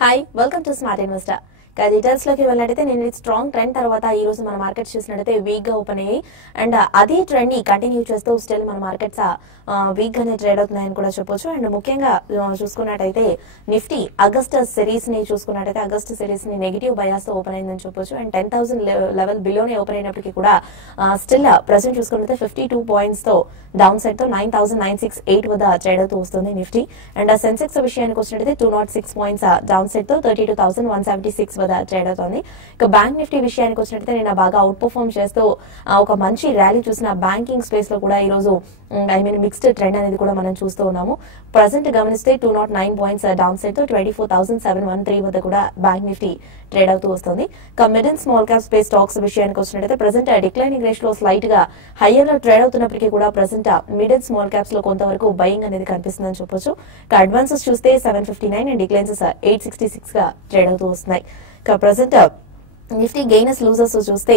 Hi welcome to smart investor. Details లోకి వెళ్ళినట్టయితే నేను స్ట్రాంగ్ ట్రెండ్ తర్వాత ఈ రోజు మన మార్కెట్స్ చూసినట్టయితే వీక్ గా ఓపెన్ అయ్యి అండ్ అదే ట్రెండ్ ని కంటిన్యూ చేస్తూ స్టిల్ మన మార్కెట్స్ వీక్ గానే ట్రేడ్ అవుతున్నాయని కూడా చెప్పొచ్చు. అండ్ ముఖ్యంగా చూసుకున్నట్టయితే నిఫ్టీ ఆగస్ట్ సిరీస్ ని చూసుకున్నట్టయితే ఆగస్ట్ సిరీస్ ని నెగిటివ్ బయాస్ తో ఓపెన్ అయిందని చెప్పొచ్చు. అండ్ 10,000 లెవెల్ బిలోనే ఓపెన్ అయినప్పటికీ కూడా స్టిల్ ప్రెసెంట్ చూసుకున్నట్లయితే 52 పాయింట్స్ తో డౌన్ సైడ్ తో 9,968 వద్ద ట్రేడ్ అవుతూ వస్తుంది నిఫ్టీ. అండ్ సెన్సెక్స్ విషయానికి వచ్చినట్టయితే 206 పాయింట్స్ డౌన్ సైడ్ తో 32,176 ట్రేడ్ అవుతుంది. ఇక బ్యాంక్ నిఫ్టీ విషయానికి వచ్చినట్లయితే నేను బాగా అవుట్ పర్ఫార్మ్ చేస్తూ ఒక మంచి ర్యాలీ చూసిన బ్యాంకింగ్ స్పేస్ లో కూడా ఈ రోజు మిక్స్డ్ ట్రెండ్ అనేది కూడా మనం చూస్తూ ఉన్నాము. ప్రజెంట్ గమనిస్తే 209 పాయింట్స్ డౌన్ సైడ్ తో 24,713 వద్ద కూడా బ్యాంక్ నిఫ్టీ ట్రేడ్ అవుతూ వస్తుంది. ఇక mid and small cap space stocks విషయానికి వచ్చినట్లయితే ప్రజెంట్ డిక్లైనింగ్ రేష్ లో స్లైట్ గా హైయర్ లో ట్రేడ్ అవుతున్నప్పటికీ కూడా present mid and small caps లో కొంతవరకు బయింగ్ అనేది కనిపిస్తుందని చెప్పొచ్చు. ఇక అడ్వాన్సెస్ చూస్తే 759 అండ్ డిక్లైన్సెస్ 866 గా ట్రేడ్ అవుతూ వస్తున్నాయి. ప్రజెంట్ నిఫ్టీ గెయినర్స్ లూజర్స్ చూస్తే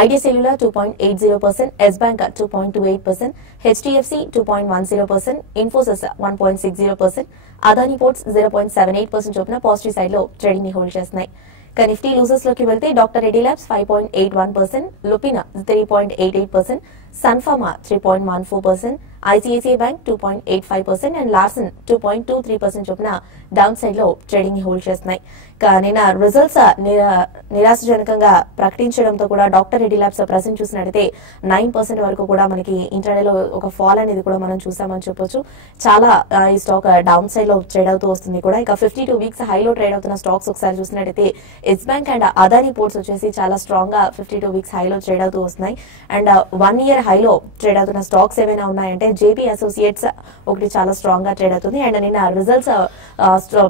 Idea Cellular 2.80%, Yes Bank 2.28%, HDFC 2.10%, Infosys 1.60%, Adani ports 0.78% చొప్పున పాజిటివ్ సైడ్ లో ట్రేడింగ్ ని హోల్డ్ చేస్తున్నాయి. ఇక నిఫ్టీ లూజర్స్ లోకి వెళ్తే డాక్టర్ రెడ్డి ల్యాబ్స్ 5.81%, లుపినా 3.88%, Sun Pharma 3.14%, ICICI bank 2.85% and Larsen 2.23% చొప్పున డౌన్ సైడ్ లో ట్రేడింగ్ ని హోల్డ్ చేస్తున్నాయి. నిన్న రిజల్ట్స్ నిరాశజనకంగా ప్రకటించడంతో కూడా డాక్టర్ రెడ్డి ల్యాబ్స్ ప్రెసెంట్ చూసినట్టయితే 9% వరకు కూడా మనకి ఇంటర్డేలో ఒక ఫాల్ అనేది కూడా మనం చూసామని చెప్పొచ్చు. చాలా ఈ స్టాక్ డౌన్ సైడ్ లో ట్రేడ్ అవుతూ వస్తుంది కూడా. ఇక 52 వీక్స్ హైలో ట్రేడ్ అవుతున్న స్టాక్స్ ఒకసారి చూసినట్టయితే Yes Bank and Adani ports వచ్చేసి చాలా స్ట్రాంగ్ గా 52 వీక్స్ హైలో ట్రేడ్ అవుతూ వస్తున్నాయి. అండ్ 1 ఇయర్ హైలో ట్రేడ్ అవుతున్న స్టాక్స్ ఏమైనా ఉన్నాయంటే జేపీ అసోసియేట్స్ ఒకటి చాలా స్ట్రాంగ్ గా ట్రేడ్ అవుతుంది. అండ్ నిన్న రిజల్ట్స్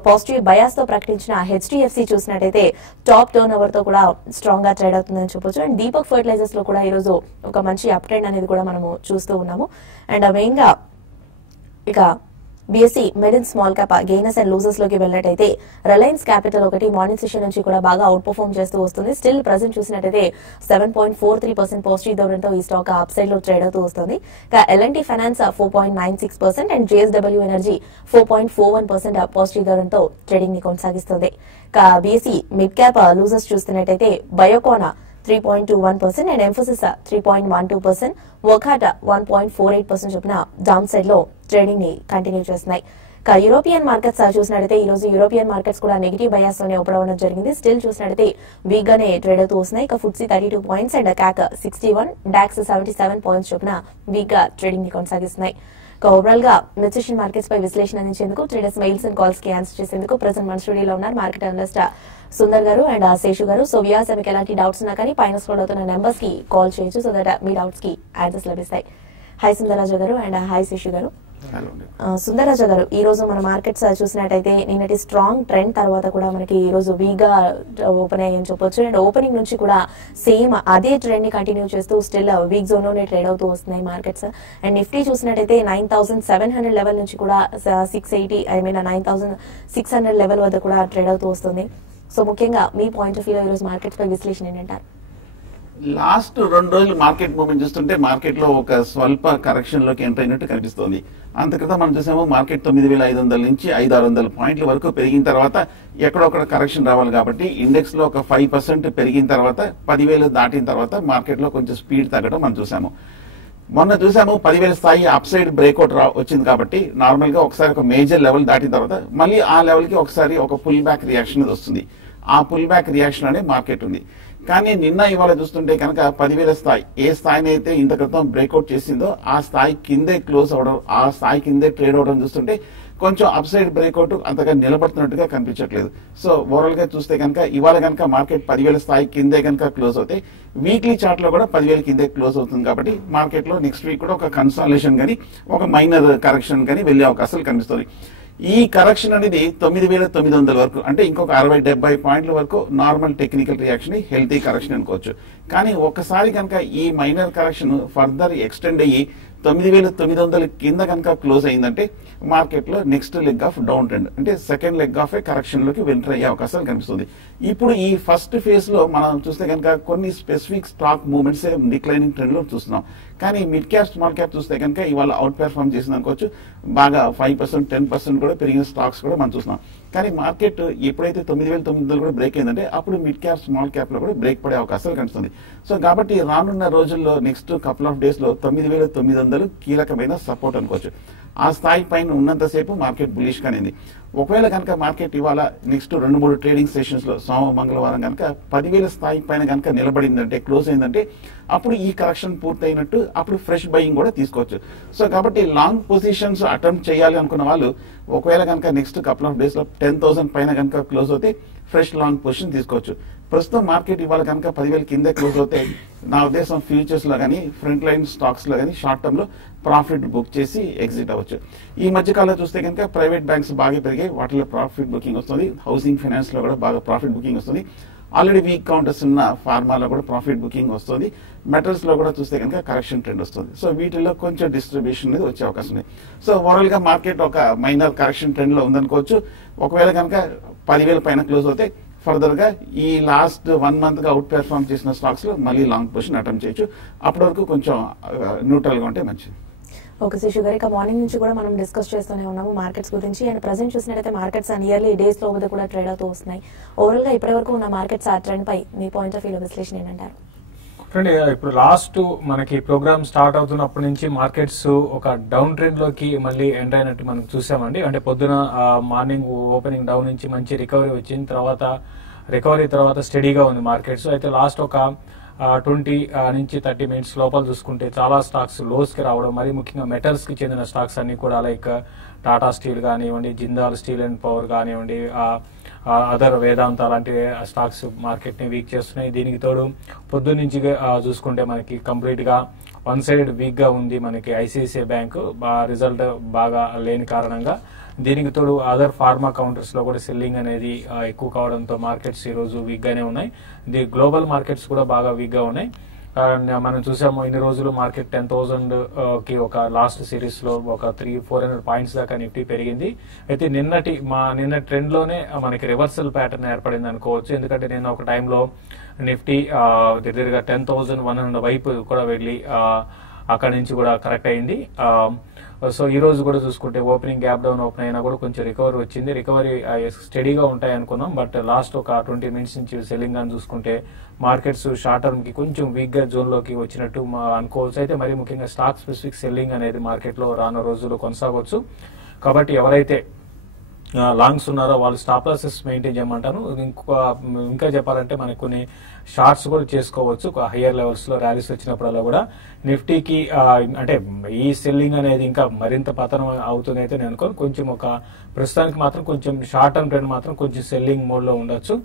పాజిటివ్ బయాస్ తో ప్రకటించిన హెచ్డిఎఫ్సి చూసినట్టయితే టాప్ టర్న్ ఓవర్ తో కూడా స్ట్రాంగ్ గా ట్రేడ్ అవుతుందని చెప్పొచ్చు. అండ్ దీపక్ ఫర్టిలైజర్స్ లో కూడా ఈ రోజు ఒక మంచి అప్ ట్రెండ్ అనేది కూడా మనము చూస్తూ ఉన్నాము. అండ్ మెయిన్ గా ఇక BSc mid and small cap gainers and losers లోకి వెళ్ళినట్టయితే రిలయన్స్ క్యాపిటల్ ఒకటి మార్నింగ్ సెషన్ నుంచి కూడా బాగా అవుట్ పర్ఫార్మ్ చేస్తూ వస్తుంది. స్టిల్ ప్రెసెంట్ చూసినట్టయితే 7.43% పాజిటివ్ ధోరణితో ఈ స్టాక్ అప్ సైడ్ లో ట్రేడ్ అవుతూ వస్తుంది. ఇక LNT finance 4.96% and JSW energy 4.41% positive ధోరణితో ట్రేడింగ్ ని కొనసాగిస్తుంది. ఇక బిఎస్సి మిడ్ క్యాప్ లూజర్స్ చూస్తున్నట్టయితే బయోకానా 3.21% అండ్ ఎంఫోసిస్ 3.12%, వొకాటా 1.48% చొప్పున డౌన్ సైడ్ లో ట్రేడింగ్ ని కంటిన్యూ చేస్తున్నాయి. యూరోపియన్ మార్కెట్స్ చూసినట్టయితే ఈ రోజు యూరోపియన్ మార్కెట్స్ కూడా నెగిటివ్ బయాస్ తోనే ఓపెన్ అవ్వడం జరిగింది. స్టిల్ చూసినట్టయితే వీక్ గానే ట్రేడ్ అవుతూ వస్తున్నాయి. ఇక ఫుట్సీ 32 పాయింట్స్ అండ్ క్యాక్ 61, డాక్స్ 77 పాయింట్స్ చొప్పున వీక్ గా ట్రేడింగ్ ని కొనసాగిస్తున్నాయి. ఓవరాల్ గా మెచ్యూషన్ మార్కెట్స్ పై విశ్లేషణ అందించేందుకు ట్రేడర్స్ మెయిల్స్ అండ్ కాల్స్ కి ఆన్సర్ చేసేందుకు ప్రెసెంట్ మన స్టూడియోలో ఉన్నారు మార్కెట్ అనలిస్ట్ సుందర్ గారు అండ్ శేషు గారు. సో వ్యూయర్స్ మీకు ఎలాంటి డౌట్స్ ఉన్నా కానీ పైన స్క్రోల్ అవుతున్న నెంబర్స్ కి కాల్ చేయొచ్చు సో దట్ మీ డౌట్స్ కి ఆన్సర్స్ లభిస్తాయి. హాయ్ సుందరరాజు గారు అండ్ హాయ్ శేషు గారు. సుందరరాజు గారు, ఈ రోజు మన మార్కెట్స్ చూసినట్టయితే నిన్నటి స్ట్రాంగ్ ట్రెండ్ తర్వాత కూడా మనకి ఈ రోజు వీక్ గా ఓపెన్ అయ్యని చెప్పొచ్చు. అండ్ ఓపెనింగ్ నుంచి కూడా సేమ్ అదే ట్రెండ్ ని కంటిన్యూ చేస్తూ స్టిల్ వీక్ జోన్ లోనే ట్రేడ్ అవుతూ వస్తున్నాయి మార్కెట్స్. అండ్ నిఫ్టీ చూసినట్టయితే 9,700 లెవెల్ నుంచి కూడా 9,600 లెవెల్ వద్ద కూడా ట్రేడ్ అవుతూ వస్తుంది. సో ముఖ్యంగా మీ పాయింట్ ఆఫ్ వ్యూ ఈ రోజు మార్కెట్స్ పై విశ్లేషణ ఏంటంటారు? లాస్ట్ 2 రోజులు మార్కెట్ మూవ్మెంట్ చూస్తుంటే మార్కెట్ లో ఒక స్వల్ప కరెక్షన్ లోకి ఎంటర్ అయినట్టు కనిపిస్తోంది. అంతక్రితం మనం చూసాము మార్కెట్ 9,500 నుంచి 500-600 పాయింట్ల వరకు పెరిగిన తర్వాత ఎక్కడొక్కడ కరెక్షన్ రావాలి కాబట్టి ఇండెక్స్ లో ఒక 5% పెరిగిన తర్వాత 10,000 దాటిన తర్వాత మార్కెట్ లో కొంచెం స్పీడ్ తగ్గడం మనం చూసాము. మొన్న చూసాము 10,000 స్థాయి అప్ సైడ్ బ్రేక్అవుట్ వచ్చింది కాబట్టి నార్మల్ గా ఒకసారి ఒక మేజర్ లెవెల్ దాటిన తర్వాత మళ్ళీ ఆ లెవెల్ కి ఒకసారి ఒక పుల్ బ్యాక్ రియాక్షన్ వస్తుంది. ఆ పుల్ బ్యాక్ రియాక్షన్ అనే మార్కెట్ ఉంది. కానీ నిన్న ఇవాళ చూస్తుంటే కనుక 10,000 స్థాయి ఏ స్థాయిని అయితే ఇంత క్రితం బ్రేక్అవుట్ చేసిందో ఆ స్థాయి కిందే క్లోజ్ అవడం, ఆ స్థాయి కిందే ట్రేడ్ అవడం చూస్తుంటే కొంచెం అప్ సైడ్ బ్రేక్అవుట్ అంతగా నిలబడుతున్నట్టుగా కనిపించట్లేదు. సో ఓవరాల్ గా చూస్తే కనుక ఇవాళ కనుక మార్కెట్ 10,000 స్థాయి కిందే కనుక క్లోజ్ అవుతే వీక్లీ చార్ట్ లో కూడా 10,000 కిందే క్లోజ్ అవుతుంది కాబట్టి మార్కెట్ లో నెక్స్ట్ వీక్ కూడా ఒక కన్సాలిడేషన్ కానీ ఒక మైనర్ కరెక్షన్ కానీ వెళ్లే అవకాశాలు కనిపిస్తుంది. ఈ కరెక్షన్ అనేది 9,900 వరకు అంటే ఇంకొక 60-70 పాయింట్ల వరకు normal technical reaction, healthy correction అనుకోవచ్చు. కానీ ఒక్కసారి కనుక ఈ మైనర్ కరెక్షన్ ఫర్దర్ ఎక్స్టెండ్ అయ్యి 9,900 కింద కనుక క్లోజ్ అయిందంటే మార్కెట్ లో next leg of down trend అంటే సెకండ్ లెగ్ ఆఫ్ కరెక్షన్ లోకి ఎంటర్ అయ్యే అవకాశాలు కనిపిస్తుంది. ఇప్పుడు ఈ ఫస్ట్ ఫేజ్ లో మనం చూస్తే కనుక కొన్ని specific stock movements declining trend లో చూస్తున్నాం. కానీ మిడ్ క్యాప్ స్మాల్ క్యాప్ చూస్తే కనుక ఇవాళ అవుట్ పెర్ఫార్మ్ చేసింది అనుకోవచ్చు. బాగా 5% 10% కూడా పెరిగిన స్టాక్స్ కూడా మనం చూస్తున్నాం. కానీ మార్కెట్ ఎప్పుడైతే 9,900 కూడా బ్రేక్ అయిందంటే అప్పుడు మిడ్ క్యాప్ స్మాల్ క్యాప్ లో కూడా బ్రేక్ పడే అవకాశాలు కనిపిస్తుంది. సో కాబట్టి రానున్న రోజుల్లో నెక్స్ట్ కపుల్ ఆఫ్ డేస్ లో 9,900 కీలకమైన సపోర్ట్ అనుకోవచ్చు. ఆ స్థాయి పైన ఉన్నంతసేపు మార్కెట్ బులిష్ గానే ఉంది. ఒకవేళ కనుక మార్కెట్ ఇవాళ నెక్స్ట్ 2-3 ట్రేడింగ్ సెషన్స్ లో సోమ మంగళవారం కనుక 10,000 స్థాయి పైన కనుక నిలబడిందంటే క్లోజ్ అయిందంటే అప్పుడు ఈ కరెక్షన్ పూర్తయినట్టు అప్పుడు ఫ్రెష్ బయింగ్ కూడా తీసుకోవచ్చు. సో కాబట్టి లాంగ్ పొజిషన్స్ అటెంప్ట్ చేయాలి అనుకున్న వాళ్ళు ఒకవేళ కనుక నెక్స్ట్ కపుల్ ఆఫ్ డేస్ లో 10,000 పైన కనుక క్లోజ్ అవుతే ఫ్రెష్ లాంగ్ పొజిషన్ తీసుకోవచ్చు. ప్రస్తుతం మార్కెట్ ఇవాళ కనుక 10,000 కింద క్లోజ్ అవుతే నా ఉద్దేశం ఫ్యూచర్స్ లో కానీ ఫ్రంట్ లైన్ స్టాక్స్ లో కానీ షార్ట్ టర్మ్ లో ప్రాఫిట్ బుక్ చేసి ఎగ్జిట్ అవ్వచ్చు. ఈ మధ్య కాలంలో చూస్తే కనుక ప్రైవేట్ బ్యాంక్స్ బాగా పెరిగాయి, వాటిలో ప్రాఫిట్ బుకింగ్ వస్తుంది. హౌసింగ్ ఫైనాన్స్ లో కూడా బాగా ప్రాఫిట్ బుకింగ్ వస్తుంది. ఆల్రెడీ వీక్ కౌంటర్స్ ఉన్న ఫార్మాలో కూడా ప్రాఫిట్ బుకింగ్ వస్తుంది. మెటల్స్ లో కూడా చూస్తే కనుక కరెక్షన్ ట్రెండ్ వస్తుంది. సో వీటిల్లో కొంచెం డిస్ట్రిబ్యూషన్ అనేది వచ్చే అవకాశం ఉంది. సో ఓవరాల్ గా మార్కెట్ ఒక మైనర్ కరెక్షన్ ట్రెండ్ లో ఉందనుకోవచ్చు. ఒకవేళ కనుక 10,000 పైన క్లోజ్ అవుతే ఫర్దర్ గా ఈ లాస్ట్ 1 మంత్ గా అవుట్ పెర్ఫార్మ్ చేసిన స్టాక్స్ లో మళ్ళీ లాంగ్ పొజిషన్ అటెంప్ట్ చేయొచ్చు. అప్పటి వరకు కొంచెం న్యూట్రల్ గా ఉంటే మంచిది. ఓకే శిశు గారు, ఇక మార్నింగ్ నుంచి కూడా మనం డిస్కస్ చేస్తూనే ఉన్నాము మార్కెట్స్ గురించి. అండ్ ప్రజెంట్ చూసినట్టయితే మార్కెట్స్ నియర్లీ డేస్ లో కూడా ట్రేడ్ అవుతూ వస్తున్నాయి. ఓవరాల్ గా ఇప్పటి వరకు ఉన్న మార్కెట్స్ ఆ ట్రెండ్ పై మీ పాయింట్ ఆఫ్ వ్యూ విశ్లేషణ ఏంటంటారు? ఇప్పుడు లాస్ట్ మనకి ప్రోగ్రామ్ స్టార్ట్ అవుతున్నప్పటి నుంచి మార్కెట్స్ ఒక డౌన్ ట్రెండ్ లోకి మళ్ళీ ఎంటర్ అయినట్టు మనం చూసామండి. అంటే పొద్దున మార్నింగ్ ఓపెనింగ్ డౌన్ నుంచి మంచి రికవరీ వచ్చిన తర్వాత రికవరీ తర్వాత స్టడీగా ఉంది మార్కెట్స్. అయితే లాస్ట్ ఒక 20 నుంచి 30 మినిట్స్ లోపల చూసుకుంటే చాలా స్టాక్స్ లోస్ కి రావడం, మరి ముఖ్యంగా మెటల్స్ కి చెందిన స్టాక్స్ అన్ని కూడా లైక్ టాటా స్టీల్ కానివ్వండి, జిందాల్ స్టీల్ అండ్ పవర్ కానివ్వండి, అదర్ వేదాంత అలాంటి స్టాక్స్ మార్కెట్ ని వీక్ చేస్తున్నాయి. దీనికి తోడు పొద్దున్న నుంచి చూసుకుంటే మనకి కంప్లీట్ గా వన్ సైడ్ వీక్ గా ఉంది మనకి ఐసిఐసిఐ బ్యాంక్ రిజల్ట్ బాగా లేని కారణంగా. దీనికి తోడు అదర్ ఫార్మా కౌంటర్స్ లో కూడా సెల్లింగ్ అనేది ఎక్కువ కావడంతో మార్కెట్స్ ఈ రోజు వీక్ గానే ఉన్నాయి. గ్లోబల్ మార్కెట్స్ కూడా బాగా వీక్ గా ఉన్నాయి. మనం చూసాము ఇన్ని రోజులు మార్కెట్ 10,000 కి ఒక లాస్ట్ సిరీస్ లో ఒక 300-400 పాయింట్స్ దాకా నిఫ్టీ పెరిగింది. అయితే నిన్న ట్రెండ్ లోనే మనకి రివర్సల్ ప్యాటర్న్ ఏర్పడింది అనుకోవచ్చు. ఎందుకంటే నిన్న ఒక టైంలో నిఫ్టీ దగ్గరగా 10,100 వైపు కూడా వెళ్లి అక్కడి నుంచి కూడా కరెక్ట్ అయింది. సో ఈ రోజు కూడా చూసుకుంటే ఓపెనింగ్ గ్యాప్ డౌన్ ఓపెన్ అయినా కూడా కొంచెం రికవరీ వచ్చింది. రికవరీ స్టడీగా ఉంటాయి అనుకున్నాం. బట్ లాస్ట్ ఒక 20 మినిట్స్ నుంచి సెల్లింగ్ అని చూసుకుంటే మార్కెట్స్ షార్ట్ టర్మ్ కి కొంచెం వీక్ గా జోన్ లోకి వచ్చినట్టు అనుకోవచ్చు. అయితే మరి ముఖ్యంగా స్టాక్ స్పెసిఫిక్ సెల్లింగ్ అనేది మార్కెట్ లో రానున్న రోజుల్లో కొనసాగవచ్చు. కాబట్టి ఎవరైతే లాంగ్స్ ఉన్నారో వాళ్ళు స్టాప్ లాసెస్ మెయింటైన్ చేయమంటాను. ఇంకా చెప్పాలంటే మనకు కొన్ని షార్ట్స్ కూడా చేసుకోవచ్చు హయ్యర్ లెవెల్స్ లో ర్యాలీస్ వచ్చినప్పుడల్లా కూడా. నిఫ్టీకి అంటే ఈ సెల్లింగ్ అనేది ఇంకా మరింత పతనం అవుతుంది అయితే నేను అనుకోను. కొంచెం ఒక ప్రస్తుతానికి మాత్రం కొంచెం షార్ట్ టర్మ్ ట్రెండ్ మాత్రం కొంచెం సెల్లింగ్ మోడ్ లో ఉండొచ్చు.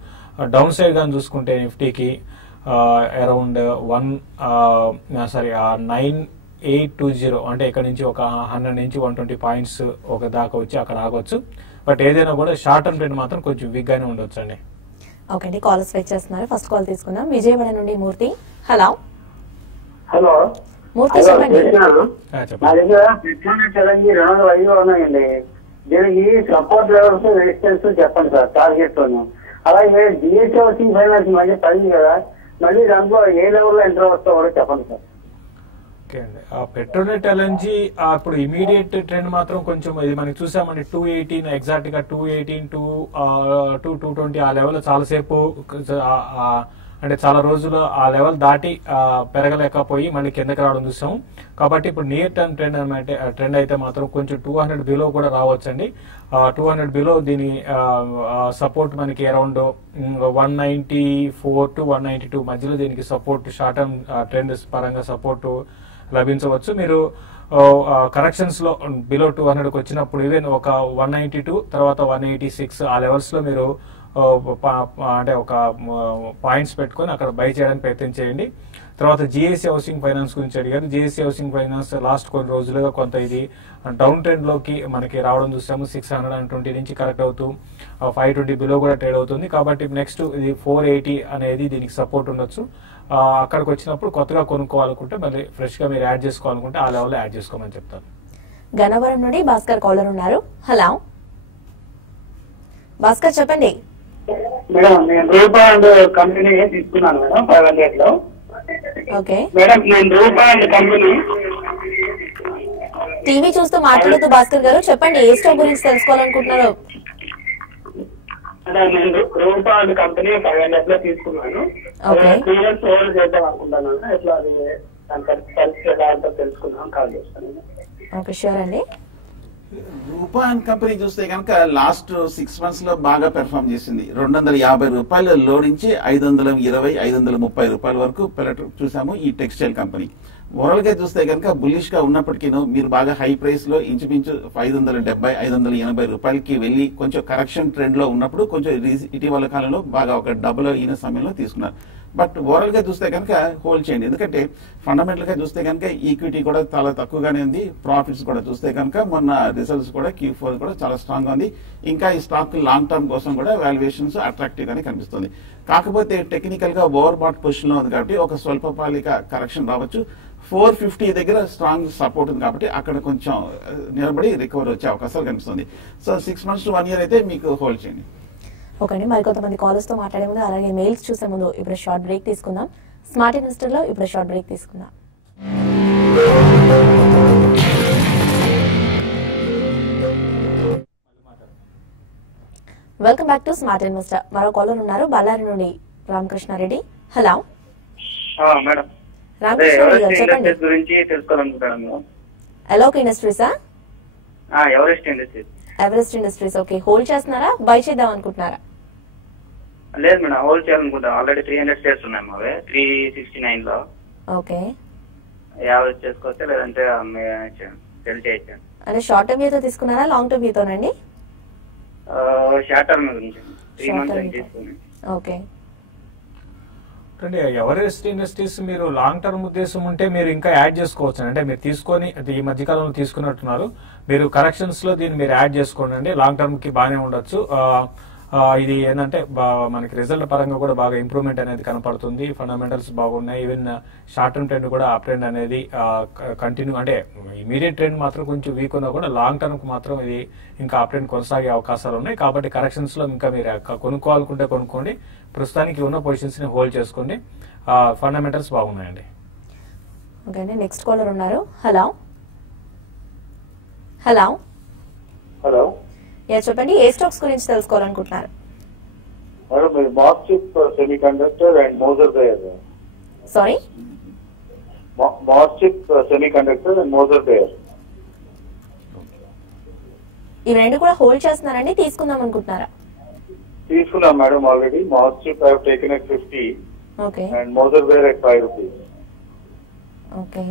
డౌన్ సైడ్ గా చూసుకుంటే నిఫ్టీకి అరౌండ్ 9820 అంటే ఇక్కడ నుంచి ఒక 100 నుంచి 120 పాయింట్స్ ఒక దాకా వచ్చి అక్కడ ఆగొచ్చు. బట్ ఏదైనా కూడా షార్ట్ టర్మ్ ట్రెండ్ మాత్రం కొంచెం వీక్ గానే ఉండొచ్చు అండి. ఓకే అండి, కాల్స్ వెయిట్ చేస్తున్నారు. ఫస్ట్ కాల్ తీసుకుందాం. విజయవాడ నుండి మూర్తి. హలో హలో మూర్తి చెప్పండి. నా దగ్గర చలంగి 205 ఉన్నాయండి. దీనికి సపోర్ట్ లెవెల్స్ రెసిస్టెన్స్ చెప్పండి సార్ టార్గెట్ లోను. అలాగే డిఎస్సీ హౌసింగ్ ఫైనాన్స్ మధ్య పడింది కదా, మళ్ళీ దాంట్లో ఏ లెవెల్లో ఎంటర్ వస్తా కూడా చెప్పండి సార్. ఓకే అండి, పెట్రోనెట్ ఎల్ఎన్జీ ఇప్పుడు ఇమీడియట్ ట్రెండ్ మాత్రం కొంచెం ఇది మనకి చూసామండి 218 ఎగ్జాక్ట్ గా 218 to 220 ఆ లెవెల్ చాలాసేపు అంటే చాలా రోజులు ఆ లెవెల్ దాటి పెరగలేకపోయి మళ్ళీ కిందకి రావడం చూసాము. కాబట్టి ఇప్పుడు నియర్ టర్మ్ ట్రెండ్ అయితే మాత్రం కొంచెం 200 బిలో కూడా రావచ్చండి. 200 బిలో దీని సపోర్ట్ మనకి అరౌండ్ 194 to 192 మధ్యలో దీనికి సపోర్ట్ షార్ట్ టర్మ్ ట్రెండ్ పరంగా సపోర్ట్ లభించవచ్చు. మీరు కరెక్షన్స్ లో బిలో 200 వచ్చినప్పుడు ఈవెన్ ఒక 192 తర్వాత 186 ఆ లెవెల్స్ లో మీరు అంటే ఒక పాయింట్స్ పెట్టుకొని అక్కడ బై చేయడానికి ప్రయత్నం చేయండి. తర్వాత జిఎస్సీ హౌసింగ్ ఫైనాన్స్ గురించి అడిగారు. జిఎస్సీ హౌసింగ్ ఫైనాన్స్ లాస్ట్ కొన్ని రోజులుగా కొంత ఇది డౌన్ ట్రెండ్ లోకి మనకి రావడం చూసాము. 620 నుంచి కరెక్ట్ అవుతూ 520 బిలో కూడా ట్రేడ్ అవుతుంది. కాబట్టి నెక్స్ట్ ఇది 480 అనేది దీనికి సపోర్ట్ ఉండొచ్చు. అక్కడికి వచ్చినప్పుడు కొత్తగా కొనుక్కోవాలనుకుంటే మళ్ళీ ఫ్రెష్ గా మీరు యాడ్ చేసుకోవాలనుకుంటే ఆ లెవెల్లో యాడ్ చేసుకోమని చెప్తాను. గన్నవరం నుండి భాస్కర్ కాలర్ ఉన్నారు. హలో భాస్కర్ చెప్పండి. మేడం నేను రూపాండ్ కంపెనీ తీసుకున్నాను మేడం 500 లో. ఓకే, మేడం నేను రూపాయి అండ్ కంపెనీ టీవీ చూస్తూ మాట్లాడుతూ భాస్కర్ గారు చెప్పండి, ఏ స్టాక్ గురించి తెలుసుకోవాలనుకుంటున్నారు? నేను రూపాయి అండ్ కంపెనీ 500 లో తీసుకున్నాను. ఓకే. 3 years హోల్డ్ చేద్దాం అనుకుంటాను. ఎట్లా అది కలిసి ఎలా అంతా తెలుసుకున్నాను, కాల్ చేస్తాను. ఓకే, షూర్ అండి. రూపా అండ్ కంపెనీ చూస్తే కనుక లాస్ట్ 6 months లో బాగా పెర్ఫామ్ చేసింది. 250 రూపాయల లో నుంచి 520, 530 రూపాయల వరకు పెరగటం చూసాము ఈ టెక్స్టైల్ కంపెనీ. ఓవరాల్ గా చూస్తే కనుక బుల్లిష్ గా ఉన్నప్పటికీ మీరు బాగా హై ప్రైస్ లో ఇంచుమించు 570, 580 రూపాయలకి వెళ్లి కొంచెం కరెక్షన్ ట్రెండ్ లో ఉన్నప్పుడు కొంచెం ఇటీవల కాలంలో బాగా ఒక డబుల్ అయిన సమయంలో తీసుకున్నారు. బట్ ఓవరాల్ గా చూస్తే కనుక హోల్డ్ చేయండి, ఎందుకంటే ఫండమెంటల్ గా చూస్తే కనుక ఈక్విటీ కూడా చాలా తక్కువగానే ఉంది. ప్రాఫిట్స్ కూడా చూస్తే కనుక మొన్న రిజల్ట్స్ కూడా Q4 కూడా చాలా స్ట్రాంగ్ గా ఉంది. ఇంకా ఈ స్టాక్ లాంగ్ టర్మ్ కోసం కూడా వాల్యుయేషన్స్ అట్రాక్టివ్ గానే కనిపిస్తుంది. కాకపోతే టెక్నికల్ గా ఓవర్ బాట్ పొజిషన్ లో ఉంది కాబట్టి ఒక స్వల్పకాలిక కరెక్షన్ రావచ్చు. 450 దగ్గర స్ట్రాంగ్ సపోర్ట్ ఉంది కాబట్టి అక్కడ కొంచెం నిలబడి రికవర్ వచ్చే అవకాశాలు కనిపిస్తుంది. సో 6 months to 1 year అయితే మీకు హోల్డ్ చేయండి. ఓకే అండి, మరి కొంతమంది కాలర్స్ తో మాట్లాడే ముందు అలాగే మెయిల్స్ చూసే ముందు ఇప్పుడు షార్ట్ బ్రేక్ తీసుకుందాం. స్మార్ట్ ఇన్వెస్టర్ లో ఇప్పుడు షార్ట్ బ్రేక్ తీసుకుందాం. Welcome back to smart investor. మరో కాలర్ ఉన్నారు బళ్ళారి నుండి, రామకృష్ణారెడ్డి. హలో మేడం, రామకృష్ణారెడ్డి గారు చెప్పండి. గురించి తెలుసుకోవాలనుకుంటాను. Alok ఇండస్ట్రీసా? Everest industries. Everest industries. Okay, hold చేస్తున్నారా, బై చేద్దాం అనుకుంటున్నారా? లేదు మేడం, హోల్డ్ చేయాలనుకుంటాం. ఆల్రెడీ 300 షేర్స్ ఉన్నాయి మావే 369 లో. ఓకే, యావరేజ్ చేసుకోవచ్చా లేదంటే సెల్ చేయొచ్చా? అంటే షార్ట్ టర్మ్ వ్యూతో తీసుకున్నారా, లాంగ్ టర్మ్ వ్యూతోనండి? షార్ట్ టర్మ్ గురించి 3 months తీసుకున్నాను. ఓకే, అంటే ఎవరెస్ట్ ఇండస్ట్రీస్ మీరు లాంగ్ టర్మ్ ఉద్దేశం ఉంటే మీరు ఇంకా యాడ్ చేసుకోవచ్చు. అంటే మీరు తీసుకొని ఈ మధ్యకాలంలో తీసుకున్నట్టున్నారు, మీరు కరెక్షన్స్ లో దీన్ని మీరు యాడ్ చేసుకోండి. లాంగ్ టర్మ్ కి బాగానే ఉండొచ్చు. ఇది ఏంటంటే మనకి రిజల్ట్ పరంగా కూడా బాగా ఇంప్రూవ్మెంట్ అనేది కనపడుతుంది. ఫండమెంటల్స్ బాగున్నాయి. ఈవెన్ షార్ట్ టర్మ్ ట్రెండ్ కూడా అప్ ట్రెండ్ అనేది కంటిన్యూ, అంటే ఇమీడియట్ ట్రెండ్ మాత్రం కొంచెం వీక్ ఉన్నా కూడా లాంగ్ టర్మ్ కు మాత్రం ఇది ఇంకా అప్ ట్రెండ్ కొనసాగే అవకాశాలు ఉన్నాయి. కాబట్టి కరెక్షన్స్ లో ఇంకా మీరు కొనుక్కోవాలనుకుంటే కొనుక్కోండి. ప్రస్తుతానికి ఉన్న పొజిషన్స్ ని హోల్డ్ చేసుకోండి. ఫండమెంటల్స్ బాగున్నాయండి. ఓకే అండి, నెక్స్ట్ కాలర్ ఉన్నారు. హలో హలో హలో, చెప్పండి, ఏ స్టాక్స్ గురించి తెలుసుకోవాలనుకుంటున్నారు? మేడం మీరు MosChip semiconductor and Moser Baer. Sorry, MosChip semiconductor and Moser Baer. ఇవి రెండు కూడా హోల్డ్ చేస్తున్నారండి, తీసుకుందాం అనుకుంటున్నారా? తీసుకున్నాం madam already. MosChip I have taken at 50 okay and Moser Baer at 5 rupees. Okay,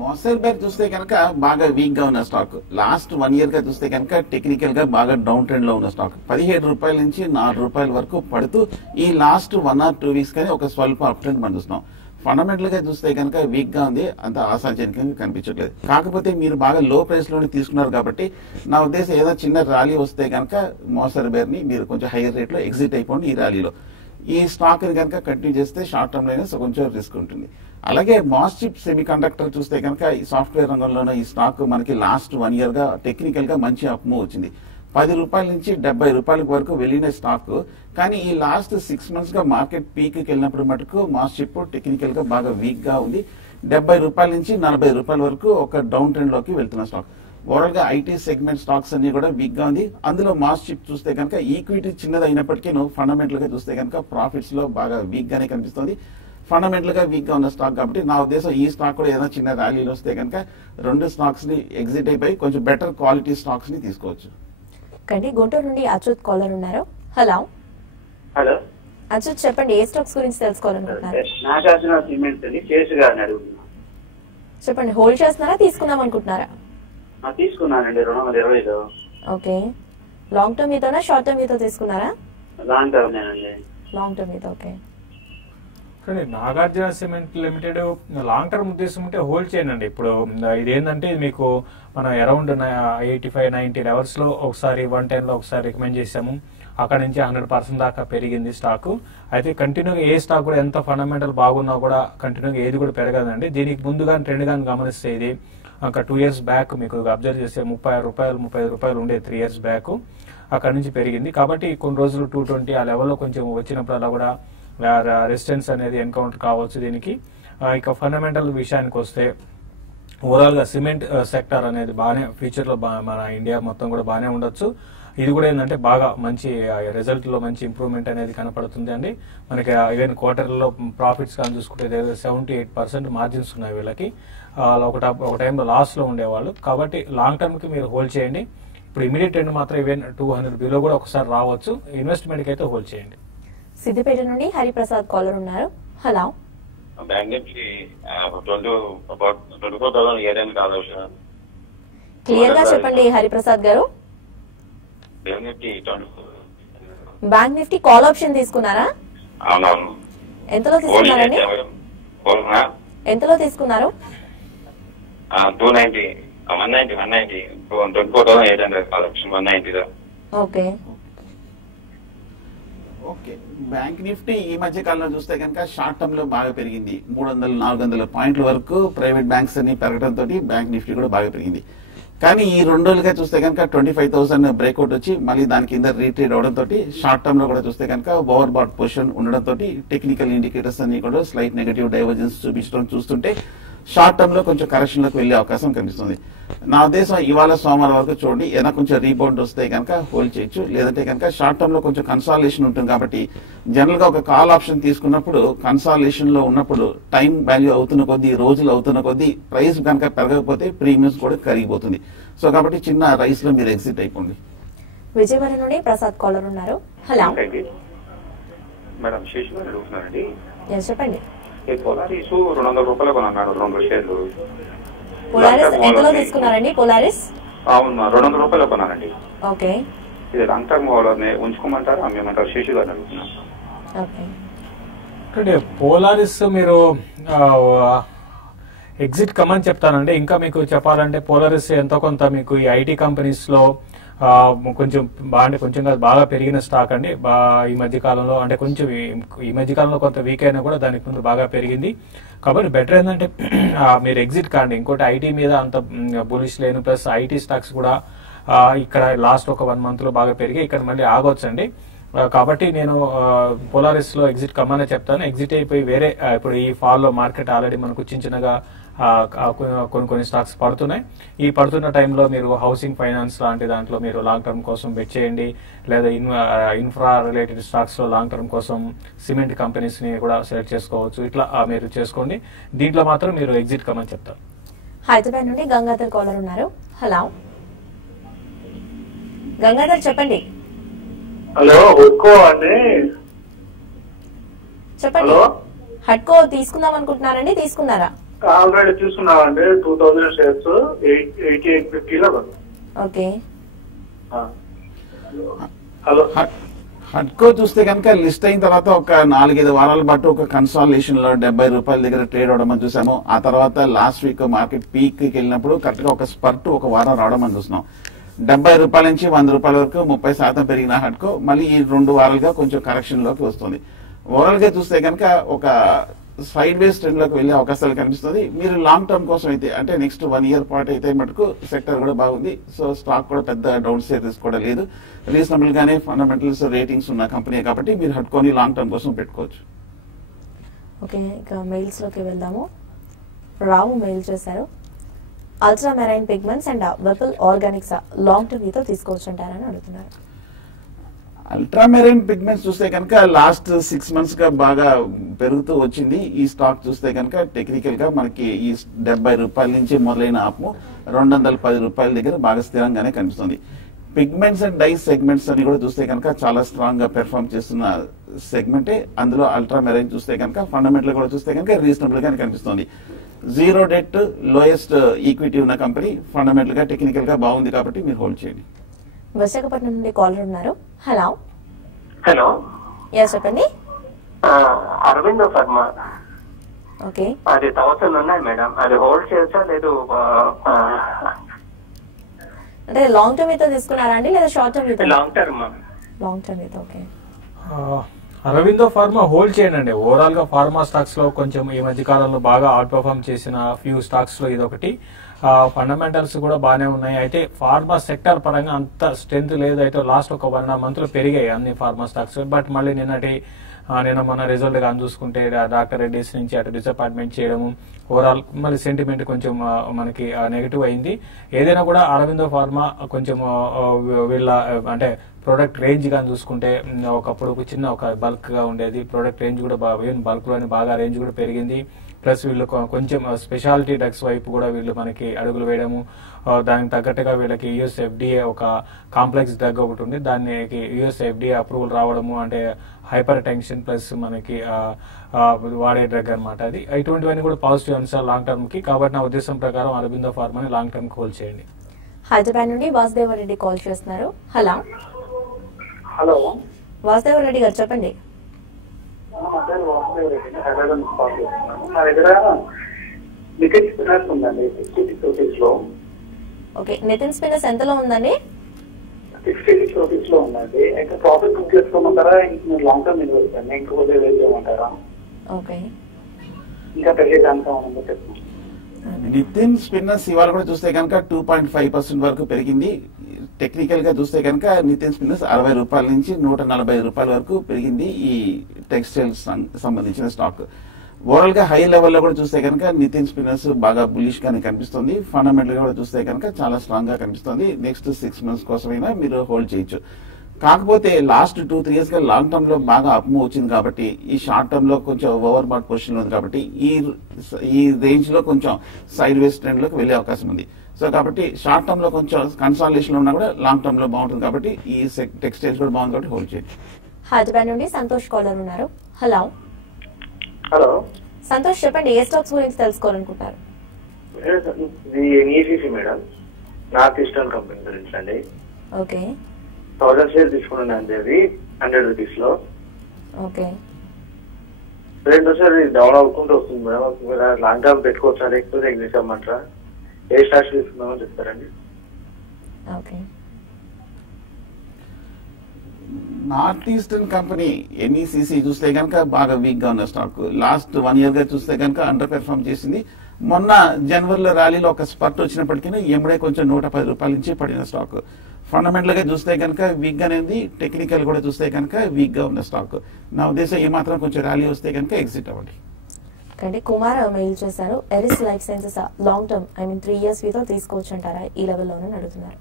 Moser Baer చూస్తే కనుక బాగా వీక్ గా ఉన్న స్టాక్. లాస్ట్ 1 year గా చూస్తే కనుక టెక్నికల్ గా బాగా డౌన్ ట్రెండ్ లో ఉన్న స్టాక్. 17 రూపాయల నుంచి 4 రూపాయల వరకు పడుతూ ఈ లాస్ట్ 1 or 2 weeks కానీ ఒక స్వల్ప అప్ ట్రెండ్ మనం చూస్తున్నాం. ఫండమెంటల్ గా చూస్తే కనుక వీక్ గా ఉంది, అంత ఆశాజనకంగా కనిపించట్లేదు. కాకపోతే మీరు బాగా లో ప్రైస్ లోనే తీసుకున్నారు కాబట్టి నా ఉద్దేశం ఏదో చిన్న ర్యాలీ వస్తే కనుక మోసర్ బేర్ ని మీరు కొంచెం హైయర్ రేట్ లో ఎగ్జిట్ అయిపోండి ఈ ర్యాలీలో. ఈ స్టాక్ ని కనుక కంటిన్యూ చేస్తే షార్ట్ టర్మ్ లో కొంచెం రిస్క్ ఉంటుంది. అలాగే మాస్చిప్ సెమీ కండక్టర్ చూస్తే కనుక ఈ సాఫ్ట్వేర్ రంగంలోనే ఈ స్టాక్ మనకి లాస్ట్ 1 year గా టెక్నికల్ గా మంచి అప్ మూవ్ వచ్చింది. 10 రూపాయల నుంచి 70 రూపాయల వరకు వెళ్ళిన స్టాక్. కానీ ఈ లాస్ట్ 6 months గా మార్కెట్ పీక్ కి వెళ్ళినప్పుడు మటుకు మాస్చిప్ టెక్నికల్ గా బాగా వీక్ గా ఉంది. 70 రూపాయల నుంచి 40 రూపాయల వరకు ఒక డౌన్ ట్రెండ్ లోకి వెళ్తున్న స్టాక్. ఓవరాల్ గా ఐటీ సెగ్మెంట్ స్టాక్స్ అన్ని కూడా వీక్ గా ఉంది. అందులో మాస్చిప్ చూస్తే కనుక ఈక్విటీ చిన్నది అయినప్పటికీ ఫండమెంటల్ గా చూస్తే కనుక ప్రాఫిట్స్ లో బాగా వీక్ గానే కనిపిస్తుంది. ఫండమెంటల్ గా వీక్ గా ఉన్న స్టాక్ కాబట్టి నా ఉద్దేశం ఈ స్టాక్ కూడా ఏదైనా చిన్న ర్యాలీలు వస్తే కనుక 2 స్టాక్స్ ని ఎగ్జిట్ అయిపోయి కొంచెం బెటర్ క్వాలిటీ స్టాక్స్ ని తీసుకోవచ్చు. కండి గుంటూరు నుండి అచ్యుత్ కాలర్ ఉన్నారు. హలో హలో, అచ్యుత్ చెప్పండి, ఏ స్టాక్స్ గురించి తెలుసుకోవాలనుకుంటున్నారు? నాగార్జున సిమెంట్స్ అని శేషు గారిని అడుగుతున్నా. చెప్పండి, హోల్డ్ చేస్తున్నారా, తీసుకుందాం అనుకుంటున్నారా? తీసుకున్నానండి 220లో. ఓకే, లాంగ్ టర్మ్ మీతోనా షార్ట్ టర్మ్ మీతో తీసుకున్నారా? లాంగ్ టర్మ్ నేనండి. లాంగ్ టర్మ్ మీతో. Okay, Nagarjuna cement limited long term ఉద్దేశం ఉంటే హోల్డ్ చేయండి. ఇప్పుడు ఇది ఏంటంటే మీకు మనం అరౌండ్ 85-90 లెవెల్స్ లో ఒకసారి 110 లో ఒకసారి రికమెండ్ చేసాము. అక్కడ నుంచి 100% దాకా పెరిగింది స్టాక్. అయితే కంటిన్యూగా ఏ స్టాక్ కూడా ఎంత ఫండమెంటల్ బాగున్నా కూడా కంటిన్యూగా ఏది కూడా పెరగదండి. దీనికి ముందుగా ట్రెండ్ గాని గమనిస్తే ఇది అక్కడ 2 years బ్యాక్ మీకు అబ్జర్వ్ చేస్తే 36 రూపాయలు 35 రూపాయలు ఉండే 3 years బ్యాక్ అక్కడ నుంచి పెరిగింది. కాబట్టి కొన్ని రోజులు 220 ఆ లెవెల్లో కొంచెం వచ్చినప్పుడు అలా కూడా రెసిస్టెన్స్ అనేది ఎన్కౌంటర్ కావచ్చు దీనికి. ఇక ఫండమెంటల్ విషయానికి వస్తే ఓవరాల్ గా సిమెంట్ సెక్టర్ అనేది బాగానే ఫ్యూచర్ లో మన ఇండియా మొత్తం కూడా బాగానే ఉండొచ్చు. ఇది కూడా ఏంటంటే బాగా మంచి రిజల్ట్ లో మంచి ఇంప్రూవ్మెంట్ అనేది కనపడుతుంది అండి. మనకి ఈవెన్ క్వార్టర్లో ప్రాఫిట్స్ కానీ చూసుకుంటే 78% మార్జిన్స్ ఉన్నాయి వీళ్ళకి. ఒక టైంలో లాస్ లో ఉండేవాళ్ళు. కాబట్టి లాంగ్ టర్మ్ కి మీరు హోల్డ్ చేయండి. ఇప్పుడు ఇమీడియట్ ట్రెండ్ మాత్రం ఈవెన్ 200 బిలో కూడా ఒకసారి రావచ్చు. ఇన్వెస్ట్మెంట్ కి అయితే హోల్డ్ చేయండి. సిద్దిపేట నుండి హరిప్రసాద్ కాలర్ ఉన్నారు. హలో, బ్యాంక్ నిఫ్టీ 24,000 ఏదైనా కావచ్చు. క్లియర్ గా చెప్పండి హరిప్రసాద్ గారు. Bank Nifty bank Nifty call option తీసుకున్నారా? అవునవును. ఎంతలో తీసుకున్నారండి? ఎంతలో తీసుకున్నారు? 290 190 24,800 call option 190. Okay okay, bank Nifty ఈ మధ్య కాలంలో చూస్తే కనుక షార్ట్ టర్మ్ లో బాగా పెరిగింది. 300-400 పాయింట్ల వరకు ప్రైవేట్ బ్యాంక్స్ అన్ని పెరగడంతో బ్యాంక్ నిఫ్టీ కూడా బాగా పెరిగింది. కానీ ఈ 2 రోజులుగా చూస్తే కనుక 25,000 బ్రేక్అవుట్ వచ్చి మళ్ళీ దాని కింద రీట్రేడ్ అవడంతో షార్ట్ టర్మ్ లో కూడా చూస్తే కనుక ఓవర్ బాట్ పొజిషన్ ఉండడంతో టెక్నికల్ ఇండికేటర్స్ అన్ని కూడా స్లైట్ నెగటివ్ డైవర్జెన్స్ చూపించడం చూస్తుంటే షార్ట్ టర్మ్ లో కొంచెం కరెక్షన్ లోకి వెళ్లే అవకాశం కనిపిస్తుంది. నా ఉద్దేశం ఇవాళ సోమవారం వరకు చూడండి, ఏదైనా కొంచెం రీబౌండ్ వస్తే కనుక హోల్డ్ చేయొచ్చు. లేదంటే కనుక షార్ట్ టర్మ్ లో కొంచెం కన్సాలిడేషన్ ఉంటుంది కాబట్టి జనరల్ గా ఒక కాల్ ఆప్షన్ తీసుకున్నప్పుడు కన్సాలిడేషన్ లో ఉన్నప్పుడు టైం వాల్యూ అవుతున్న కొద్దీ, రోజులు అవుతున్న కొద్దీ ప్రైస్ కనుక పెరగకపోతే ప్రీమియమ్స్ కూడా కరిగిపోతుంది. సో కాబట్టి చిన్న రైస్ లో మీరు ఎగ్జిట్ అయిపోండి. విజయవాడ నుండి ప్రసాద్ కాలర్ ఉన్నారు. హలో మేడం, శేషు గారు అడుగుతున్నారండి. చెప్పండి. పోలారిస్ 200 రూపాయలు కొన్నాడు 2 షేర్లు. పోలారిస్ ఎంతలో తీసుకున్నారండి? పోలారిస్ అవును 200 రూపాయలు కొన్నానండి. ఓకే, ఇది లాంగ్ టర్మ్ ఉంచుకోమంటారా అమ్మేమంటారు? శేషు గారు అడుగుతున్నాను. ఓకే. అంటే పోలారిస్ మీరు ఎగ్జిట్ కమని చెప్తానండి. ఇంకా మీకు చెప్పాలంటే పోలారిస్ ఎంతో కొంత మీకు ఈ ఐటీ కంపెనీస్ లో కొంచెం బాగా పెరిగిన స్టాక్ అండి. ఈ మధ్య కాలంలో అంటే కొంచెం ఈ మధ్య కాలంలో కొంత వీక్ అయినా కూడా దానికి ముందు బాగా పెరిగింది. కాబట్టి బెటర్ ఏంటంటే మీరు ఎగ్జిట్ కాండి. ఇంకోటి ఐటీ మీద అంత బులిష్ లేను. ప్లస్ ఐటీ స్టాక్స్ కూడా ఇక్కడ లాస్ట్ ఒక 1 month లో బాగా పెరిగి ఇక్కడ మళ్ళీ ఆగొచ్చండి. కాబట్టి నేను పోలారిస్ లో ఎగ్జిట్ కమ్మనే చెప్తాను. ఎగ్జిట్ అయిపోయి వేరే ఇప్పుడు ఈ ఫాల్ లో మార్కెట్ ఆల్రెడీ మనకు చిన్నగా కొన్ని స్టాక్స్ పడుతున్నాయి. ఈ పడుతున్న టైంలో మీరు హౌసింగ్ ఫైనాన్స్ లాంటి దాంట్లో మీరు లాంగ్ టర్మ్ కోసం బెట్ చేయండి. లేదా ఇన్ఫ్రా రిలేటెడ్ స్టాక్స్ లో లాంగ్ టర్మ్ కోసం సిమెంట్ కంపెనీస్ ని కూడా సెలెక్ట్ చేసుకోవచ్చు. ఇట్లా మీరు చేసుకోండి. దీంట్లో మాత్రం మీరు ఎగ్జిట్ కమ్మని చెప్తారు. హైదరాబాద్ నుండి గంగాధర్ కాలర్ ఉన్నారు. హలో గంగాధర్ చెప్పండి. హలో హుడ్కో అండి. చెప్పండి. హడ్కో తీసుకుందాం అనుకుంటున్నారండి? తీసుకున్నారా? ఆల్రెడీ తీసుకున్నామండి. 2000 షేర్స్ 8850 లో. ఓకే. హలో, హడ్కో చూస్తే కనుక లిస్ట్ అయిన తర్వాత ఒక 4-5 వారాల పాటు ఒక కన్సాలిడేషన్ లో 70 రూపాయల దగ్గర ట్రేడ్ అవడం అని చూసాము. ఆ తర్వాత లాస్ట్ వీక్ మార్కెట్ పీక్ కి వెళ్ళినప్పుడు కరెక్ట్ గా ఒక స్పర్ట్ ఒక వారం రావడం అని చూస్తున్నాం. 70 రూపాయల నుంచి 100 రూపాయల వరకు 30% పెరిగిన హడ్కో మళ్ళీ ఈ 2 వారాలుగా కొంచెం కరెక్షన్ లోకి వస్తుంది. ఓవరాల్ గా చూస్తే కనుక ఒక సైడ్ వేస్ ట్రెండ్ లోకి వెళ్లే అవకాశాలు కనిపిస్తుంది. మీరు లాంగ్ టర్మ్ కోసం అయితే అంటే నెక్స్ట్ 1 year పాటు అయితే మటుకు సెక్టర్ కూడా బాగుంది. సో స్టాక్ కూడా పెద్ద డౌన్ సైడ్ రిస్క్ కూడా లేదు. రీజనబుల్ గానే ఫండమెంటల్స్ రేటింగ్స్ ఉన్న కంపెనీ కాబట్టి మీరు హడ్కోని లాంగ్ టర్మ్ కోసం పెట్టుకోవచ్చు. ఓకే, ఇక మెయిల్స్ లోకి వెళ్దాము. రావు మెయిల్ చేశారు. Ultra marine pigments and Vipul organics long term తో తీసుకోవచ్చు అంటారని అడుగుతున్నారు. అల్ట్రా మెరైన్ పిగ్మెంట్స్ చూస్తే కనుక లాస్ట్ 6 months గా బాగా పెరుగుతూ వచ్చింది. ఈ స్టాక్ చూస్తే కనుక టెక్నికల్ గా మనకి ఈ 70 రూపాయల నుంచి మొదలైన ఆపు 210 రూపాయల దగ్గర బాగా స్థిరంగానే కనిపిస్తుంది. పిగ్మెంట్స్ అండ్ డైస్ సెగ్మెంట్స్ అని కూడా చూస్తే కనుక చాలా స్ట్రాంగ్ గా పెర్ఫార్మ్ చేస్తున్న సెగ్మెంటే. అందులో అల్ట్రా మెరైన్ చూస్తే కనుక ఫండమెంటల్ కూడా చూస్తే కనుక రీజనబుల్ గానే కనిపిస్తుంది. జీరో డెట్ లోయెస్ట్ ఈక్విటీ ఉన్న కంపెనీ, ఫండమెంటల్ గా టెక్నికల్ గా బాగుంది కాబట్టి మీరు హోల్డ్ చేయండి. విశాఖపట్నం నుండి కాలర్ ఉన్నారు. హలో హలో, చెప్పండి. అరవిందో ఫర్మా. ఓకే, అది 1000 ఉన్నాయి మేడం. అది హోల్డ్ చేయొచ్చా లేదు? అంటే లాంగ్ టర్మ్ అయితే తీసుకున్నారా అండి లేదా షార్ట్ టర్మ్ అయితే? Long term. లాంగ్ టర్మ్ అయితే. ఓకే. అరవిందో ఫార్మా హోల్డ్ చేయండి. ఓవరాల్ గా ఫార్మా స్టాక్స్ లో కొంచెం ఈ మధ్య కాలంలో బాగా అవుట్ పర్ఫార్మ్ చేసిన ఫ్యూ స్టాక్స్ లో ఇదొకటి. ఫండమెంటల్స్ కూడా బాగానే ఉన్నాయి. అయితే ఫార్మా సెక్టర్ పరంగా అంత స్ట్రెంత్ లేదు. అయితే లాస్ట్ ఒక 1.5 month లో పెరిగాయి అన్ని ఫార్మా స్టాక్స్. బట్ మళ్ళీ నిన్నటి నేను మన రిజల్ట్ కానీ చూసుకుంటే డాక్టర్ రెడ్డిస్ నుంచి అటు డిసప్పాయింట్మెంట్ చేయడము, ఓవరాల్ మళ్ళీ సెంటిమెంట్ కొంచెం మనకి నెగిటివ్ అయింది. ఏదైనా కూడా అరవిందో ఫార్మా కొంచెం వీళ్ళ అంటే ప్రోడక్ట్ రేంజ్ కానీ చూసుకుంటే ఒకప్పుడు చిన్న ఒక బల్క్ గా ఉండేది, ప్రోడక్ట్ రేంజ్ కూడా బల్క్ లోని బాగా రేంజ్ కూడా పెరిగింది. ప్లస్ వీళ్ళు కొంచెం స్పెషాలిటీ డ్రగ్స్ వైపు కూడా వీళ్ళు మనకి అడుగులు వేయడము, దానికి తగ్గట్టుగా వీళ్ళకి యుఎస్ ఎఫ్డిఏ ఒక కాంప్లెక్స్ డ్రగ్ ఒకటి ఉంది, దానికి యుఎస్ ఎఫ్డిఏ అప్రూవల్ రావడము, అంటే హైపర్ టెన్షన్ ప్లస్ మనకి వాడే డ్రగ్ అనమాట. అది ఇటువంటివన్నీ కూడా పాజిటివ్ అంశాలు లాంగ్ టర్మ్ కి. కాబట్టి నా ఉద్దేశం ప్రకారం అరబిందో ఫార్మాని లాంగ్ టర్మ్ హోల్డ్ చేయండి. హైదరాబాద్ నుండి వాసుదేవ రెడ్డి కాల్ చేస్తున్నారు. హలో హలో వాసుదేవ రెడ్డి గారు చెప్పండి. నా దగ్గర వికెట్ స్పిన్నర్స్ ఉందండి 66 రూపీస్ లో. ఓకే, నితిన్ స్పిన్నర్స్ ఎంతలో ఉందండి? 66 రూపీస్ లో ఉందండి. ఇంకా ప్రాఫిట్ బుక్ చేసుకోమంటారా, ఇంకా లాంగ్ టర్మ్ ఇన్వెస్ట్ ఇంకోదే వెయిట్ చేయమంటారా? ఓకే, ఇంకా పెరిగే ఛాన్స్ ఉందో చెప్తాను. నితిన్ స్పిన్నర్స్ ఇవాళ కూడా చూస్తే కనుక 2.5% వరకు పెరిగింది. టెక్నికల్ గా చూస్తే కనుక నితిన్ స్పిన్నర్స్ 60 రూపాయల నుంచి 140 రూపాయల వరకు పెరిగింది ఈ టెక్స్టైల్స్ సంబంధించిన స్టాక్. ఓవరాల్ గా హై లెవెల్లో కూడా చూస్తే కనుక నితిన్ స్పిన్నర్స్ బాగా బులిష్ గానే కనిపిస్తుంది. ఫండమెంటల్ గా కూడా చూస్తే కనుక చాలా స్ట్రాంగ్ గా కనిపిస్తుంది. నెక్స్ట్ 6 months కోసమైనా మీరు హోల్డ్ చేయొచ్చు. కాకపోతే లాస్ట్ 2-3 years గా లాంగ్ టర్మ్ లో బాగా అప్ మూవ్ వచ్చింది కాబట్టి ఈ షార్ట్ టర్మ్ లో కొంచెం ఓవర్ బాట్ పొజిషన్ ఉంది కాబట్టి ఈ రేంజ్ లో కొంచెం సైడ్ వేస్ ట్రెండ్ లోకి వెళ్లే అవకాశం ఉంది. సో కాబట్టి షార్ట్ టర్మ్ లో కొంచెం కన్సాలిడేషన్ ఉన్నా కూడా లాంగ్ టర్మ్ లో బాగుంటుంది కాబట్టి ఈ టెక్స్టైల్స్ కూడా బాగుంది కాబట్టి హోల్డ్ చేయండి. హైదరాబాద్ నుండి సంతోష్ కాలర్ ఉన్నారు. హలో హలో సంతోష్ చెప్పండి, ఏ స్టాక్స్ గురించి తెలుసుకోవాలనుకుంటారు? ఇది NECC madam, north eastern company గురించి అండి. ఓకే 1000 షేర్ తీసుకున్నాను అండి, అది 100 రూపీస్ లో. ఓకే, రెండోసారి డౌన్ అవుకుంటూ వస్తుంది మేడం. మీరు లాంగ్ టర్మ్ పెట్టుకోవచ్చా లేకపోతే ఎగ్జిట్ అవ్వమంటారా? ఏ స్టాక్స్ తీసుకుందామని చెప్తారండి. Okay. North eastern company NECC చూస్తే కనుక బాగా వీక్ గా ఉన్న స్టాక్. లాస్ట్ 1 year గా చూస్తే కనుక అండర్ పెర్ఫార్మ్ చేసింది. మొన్న జనవరిలో ర్యాలీలో ఒక స్పర్ట్ వచ్చినప్పటికీ ఎమ్మడే కొంచెం 110 రూపాయల నుంచి పడిన స్టాక్. ఫండమెంటల్ గా చూస్తే కనుక వీక్ గానే ఉంది. టెక్నికల్ కూడా చూస్తే కనుక వీక్ గా ఉన్న స్టాక్. నా ఉద్దేశం ఏమాత్రం కొంచెం ర్యాలీ వస్తే కనుక ఎగ్జిట్ అవ్వండి. అంటే కుమార్ మెయిల్ చేశారు, Eris life sciences long term 3 years వీతో తీసుకోవచ్చు అంటారా ఈ లెవెల్లోనే అడుగుతున్నారు.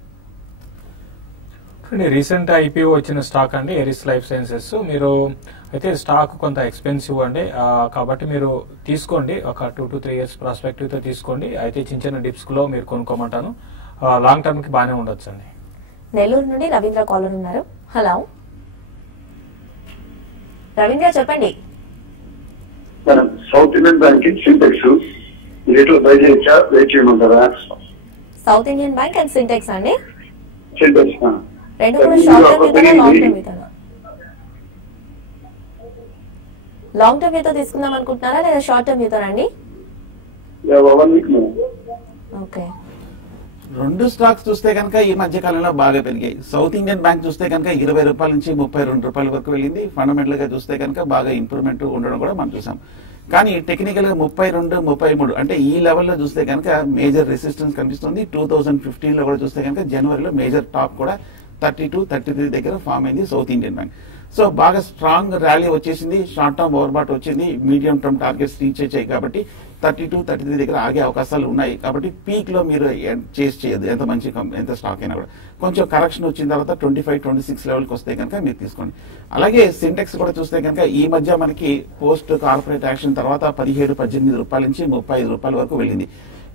రీసెంట్ ఐపీఓ వచ్చిన స్టాక్ అండి ఎరిస్ లైఫ్ సైన్సెస్. మీరు అయితే స్టాక్ కొంత ఎక్స్పెన్సివ్ అండి, కాబట్టి మీరు తీసుకోండి. ఒక 2 to 3 years ప్రాస్పెక్టివ్ తో తీసుకోండి. అయితే చిన్న చిన్న డిప్స్ లో మీరు కొనుక్కోమంటాను. లాంగ్ టర్మ్ కి బాగానే ఉండొచ్చు అండి. నెల్లూరు నుండి రవీంద్ర కాలర్ ఉన్నారు. హలో రవీంద్ర చెప్పండి. Madam south Indian bank Sintex rate లో బై చేయొచ్చా, వెయిట్ చేయమంటారా? South Indian bank and Sintex అండి, సింటెక్స్ రెండు కూడా షార్ట్ టర్మ్ వితోనా లాంగ్ టర్మ్ వితోనా? లాంగ్ టర్మ్ వితో తీసుకుందాం అనుకుంటున్నారా లేదా షార్ట్ టర్మ్ వితోనా అండి? 1 week. ఓకే, రెండు స్టాక్స్ చూస్తే కనుక ఈ మధ్య కాలంలో బాగా పెరిగాయి. సౌత్ ఇండియన్ బ్యాంక్ చూస్తే కనుక 20 రూపాయల నుంచి 32 రూపాయల వరకు వెళ్ళింది. ఫండమెంటల్ గా చూస్తే కనుక బాగా ఇంప్రూవ్మెంట్ ఉండడం కూడా మనం చూసాం. కానీ టెక్నికల్ గా 32, 33 అంటే ఈ లెవెల్లో చూస్తే కనుక మేజర్ రెసిస్టెన్స్ కనిపిస్తుంది. 2015 లో కూడా చూస్తే కనుక జనవరిలో మేజర్ టాప్ కూడా 32, 33 దగ్గర ఫామ్ అయింది సౌత్ ఇండియన్ బ్యాంక్. సో బాగా స్ట్రాంగ్ ర్యాలీ వచ్చేసింది. షార్ట్ టర్మ్ ఓవర్ బాట్ వచ్చింది. మీడియం టర్మ్ టార్గెట్స్ రీచ్ అయ్యాయి కాబట్టి 32, 33 దగ్గర ఆగే అవకాశాలు ఉన్నాయి. కాబట్టి పీక్ లో మీరు చేస్ చేయదు ఎంత మంచి ఎంత స్టాక్ అయినా కూడా. కొంచెం కరెక్షన్ వచ్చిన తర్వాత 25, 26 లెవెల్కి వస్తే కనుక మీరు తీసుకోండి. అలాగే సింటెక్స్ కూడా చూస్తే కనుక ఈ మధ్య మనకి పోస్ట్ కార్పొరేట్ యాక్షన్ తర్వాత 17, 18 రూపాయల నుంచి 35 రూపాయల వరకు వెళ్ళింది.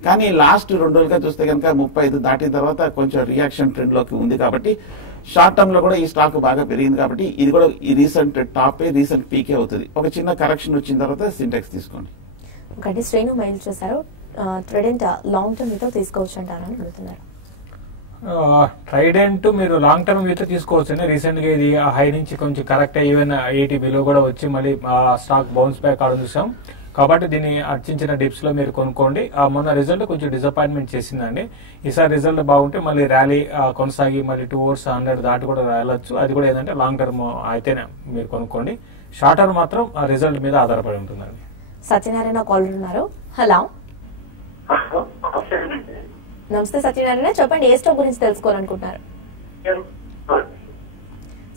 కానీ లాస్ట్ 2 రోజులుగా చూస్తే కనుక 35 దాటిన తర్వాత కొంచెం రియాక్షన్ ట్రెండ్ లోకి ఉంది. కాబట్టి షార్ట్ టర్మ్ లో కూడా ఈ స్టాక్ బాగా పెరిగింది కాబట్టి ఇది కూడా ఈ రీసెంట్ టాపే రీసెంట్ పీకే అవుతుంది. ఒక చిన్న కరెక్షన్ వచ్చిన తర్వాత సింటెక్స్ తీసుకోండి. ఒకటి శ్రేణు మెయిల్ చేశారు, ట్రెడెంట్ లాంగ్ టర్మ్ వితో తీసుకోవచ్చు అంటారని అడుగుతున్నారు. ట్రైడెంట్ మీరు లాంగ్ టర్మ్ వితో తీసుకోవచ్చు. రీసెంట్ గా ఇది హై నుంచి కొంచెం కరెక్ట్ ఈవెన్ 80 బిలో కూడా వచ్చి మళ్ళీ స్టాక్ బౌన్స్ బ్యాక్ అవడం చూసాం. కాబట్టి దీన్ని అర్చించిన డిప్స్ లో మీరు కొనుక్కోండి. మొన్న రిజల్ట్ కొంచెం డిసప్పాయింట్మెంట్ చేసిందండి. ఈసారి రిజల్ట్ బాగుంటే మళ్ళీ ర్యాలీ కొనసాగి మళ్ళీ 2 hours 100 దాటి కూడా వెళ్ళొచ్చు. అది కూడా ఏంటంటే లాంగ్ టర్మ్ అయితేనే మీరు కొనుక్కోండి. షార్ట్ టర్మ్ మాత్రం రిజల్ట్ మీద ఆధారపడి ఉంటుందండి. సత్యనారాయణ కాలర్ ఉన్నారు. హలో నమస్తే సత్యనారాయణ, చెప్పండి ఏ స్టాక్ గురించి తెలుసుకోవాలనుకుంటున్నారు? Yes.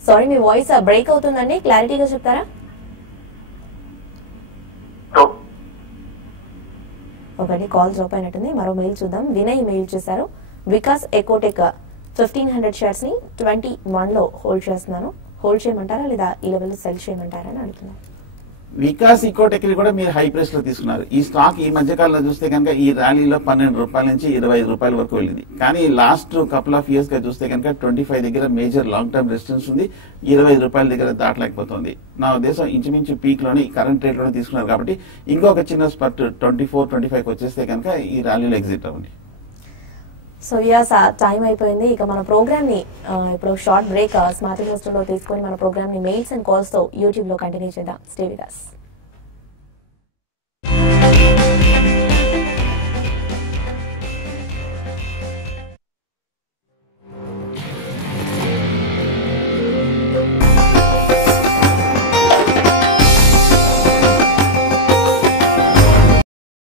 సారీ మీ వాయిస్ బ్రేక్ అవుతుందండి, క్లారిటీగా చెప్తారా? అవన్నీ కాల్ డ్రాప్ అయినట్టుంది. మరో మెయిల్ చూద్దాం. వినయ్ మెయిల్ చేశారు. వికాస్ ఎకోటెక్ 1500 షేర్స్ ని 21 లో హోల్డ్ చేస్తున్నాను. హోల్డ్ చేయమంటారా లేదా ఈ లెవెల్ సెల్ చేయమంటారా అని అడుగుతున్నాను. వికాస్ ఇకోటెక్ కూడా మీరు హై ప్రైస్ లో తీసుకున్నారు. ఈ స్టాక్ ఈ మధ్య కాలంలో చూస్తే కనుక ఈ ర్యాలీలో 12 రూపాయల నుంచి 25 రూపాయల వరకు వెళ్ళింది. కానీ లాస్ట్ కపుల్ ఆఫ్ ఇయర్స్ గా చూస్తే కనుక 25 దగ్గర మేజర్ లాంగ్ టర్మ్ రెసిస్టెన్స్ ఉంది. 25 రూపాయల దగ్గర దాటలేకపోతుంది. నా ఉద్దేశం ఇంచుమించు పీక్ లోనే కరెంట్ రేట్ లోనే తీసుకున్నారు కాబట్టి ఇంకొక చిన్న స్పర్ట్ 24-25 వచ్చేస్తే కనుక ఈ ర్యాలీలో ఎగ్జిట్ అవ్వండి. సో యాస్ టైం అయిపోయింది. ఇక మన ప్రోగ్రామ్ ని ఇప్పుడు షార్ట్ బ్రేక్ స్మార్ట్ ఇన్వెస్టర్ లో తీసుకొని మన ప్రోగ్రామ్ ని మెయిల్స్ అండ్ కాల్స్ తో యూట్యూబ్ లో కంటిన్యూ చేద్దాం. Stay with us.